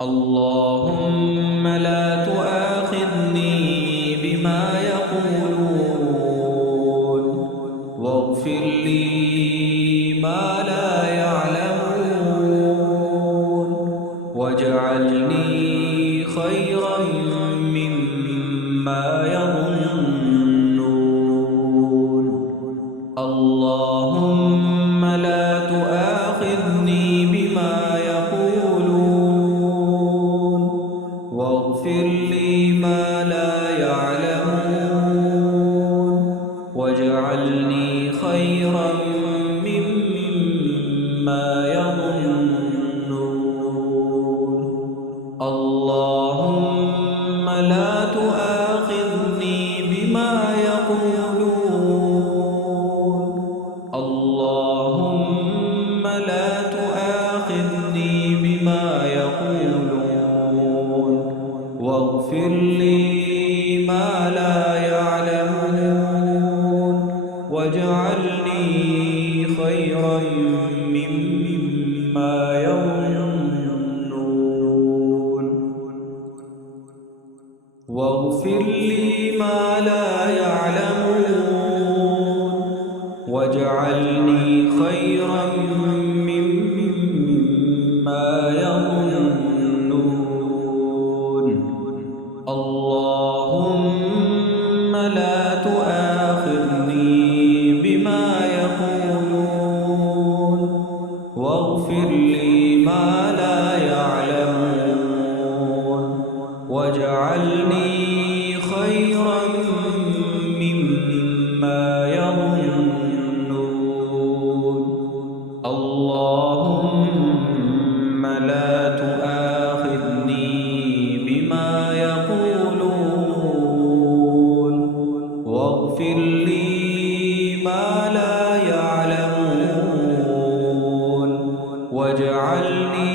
اللهم لا تؤاخذني بما يقولون واغفر لي ما لا يعلمون واجعلني خيرا مما يظنون. اللهم لا تؤاخذني بما يقولون واغفر لي ما لا يعلمون واجعلني خيرا مما يظنون. اللهم لا تؤاخذني بما يقولون. اللهم لا تؤاخذني بما يقولون واغفر لي ما لا يعلمون واجعلني خيرا مما يظنون. واغفر لي ما لا يعلمون واجعلني خيرا مما يظنون. اللهم لا تؤاخذني بما يقولون واغفر لي ما لا يعلمون واجعلني خيرا مما يظنون. اللهم لا تؤاخذني بما يقولون واغفر لي ما لا يعلمون واجعلني